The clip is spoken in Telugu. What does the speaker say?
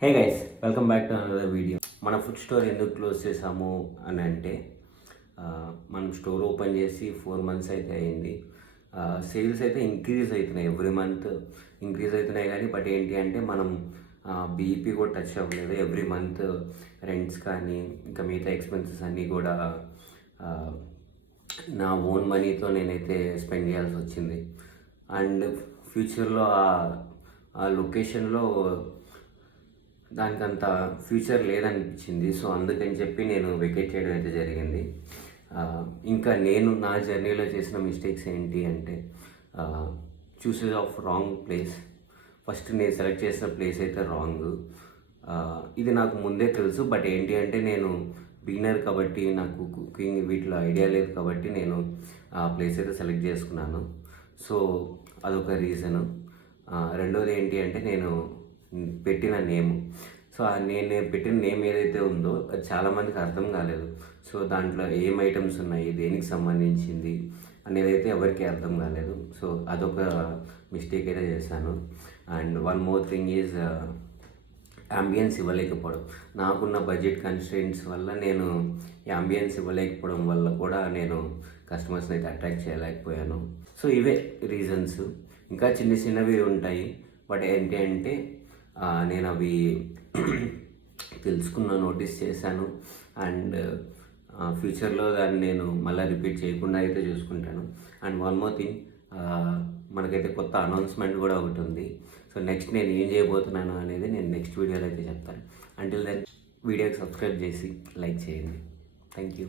Hey guys, welcome back to another video. మన ఫుడ్ స్టోర్ ఎందుకు క్లోజ్ చేసాము అని అంటే మనం స్టోర్ ఓపెన్ చేసి 4 months అయితే అయింది. సేల్స్ అయితే ఇంక్రీజ్ అవుతున్నాయి, ఎవ్రీ మంత్ ఇంక్రీజ్ అవుతున్నాయి. కానీ బట్ ఏంటి అంటే మనం బీఈపీ కూడా టచ్ అవ్వలేదు. ఎవ్రీ మంత్ రెంట్స్ కానీ ఇంకా మిగతా ఎక్స్పెన్సెస్ అన్నీ కూడా నా ఓన్ మనీతో నేనైతే స్పెండ్ చేయాల్సి వచ్చింది. అండ్ ఫ్యూచర్లో ఆ లొకేషన్లో దానికంత ఫ్యూచర్ లేదనిపించింది. సో అందుకని చెప్పి నేను వెకేట్ చేయడం అయితే జరిగింది. ఇంకా నేను నా జర్నీలో చేసిన మిస్టేక్స్ ఏంటి అంటే చూసేజ్ ఆఫ్ రాంగ్ ప్లేస్. ఫస్ట్ నేను సెలెక్ట్ చేసిన ప్లేస్ అయితే రాంగ్. ఇది నాకు ముందే తెలుసు. బట్ ఏంటి అంటే నేను బిగినర్ కాబట్టి నాకు కుకింగ్ వీటిలో ఐడియా లేదు కాబట్టి నేను ఆ ప్లేస్ అయితే సెలెక్ట్ చేసుకున్నాను. సో అదొక రీజను. రెండోది ఏంటి అంటే నేను పెట్టిన నేమ్. సో నేను పెట్టిన నేమ్ ఏదైతే ఉందో అది చాలామందికి అర్థం కాలేదు. సో దాంట్లో ఏం ఐటమ్స్ ఉన్నాయి, దేనికి సంబంధించింది అనేది అయితే ఎవరికి అర్థం కాలేదు. సో అదొక మిస్టేక్ అయితే చేశాను. And one more thing is ambience ఇవ్వలేకపోవడం. నాకున్న బడ్జెట్ కన్స్ట్రెయింట్స్ వల్ల నేను ఈ అంబియన్స్ ఇవ్వలేకపోవడం వల్ల కూడా నేను కస్టమర్స్ని అయితే అట్రాక్ట్ చేయలేకపోయాను. సో ఇవే రీజన్స్. ఇంకా చిన్న చిన్నవి ఉంటాయి. బట్ ఏంటి అంటే నేను అవి తెలుసుకున్న, నోటీస్ చేశాను. అండ్ ఫ్యూచర్లో దాన్ని నేను మళ్ళీ రిపీట్ చేయకుండా అయితే చూసుకుంటాను. అండ్ వన్ మోర్ థింగ్, మనకైతే కొత్త అనౌన్స్మెంట్ కూడా ఒకటి ఉంది. సో నెక్స్ట్ నేను ఏం చేయబోతున్నాను అనేది నేను నెక్స్ట్ వీడియోలో అయితే చెప్తాను. అంటిల్ దెన్ వీడియోకి సబ్స్క్రైబ్ చేసి లైక్ చేయండి. Thank you.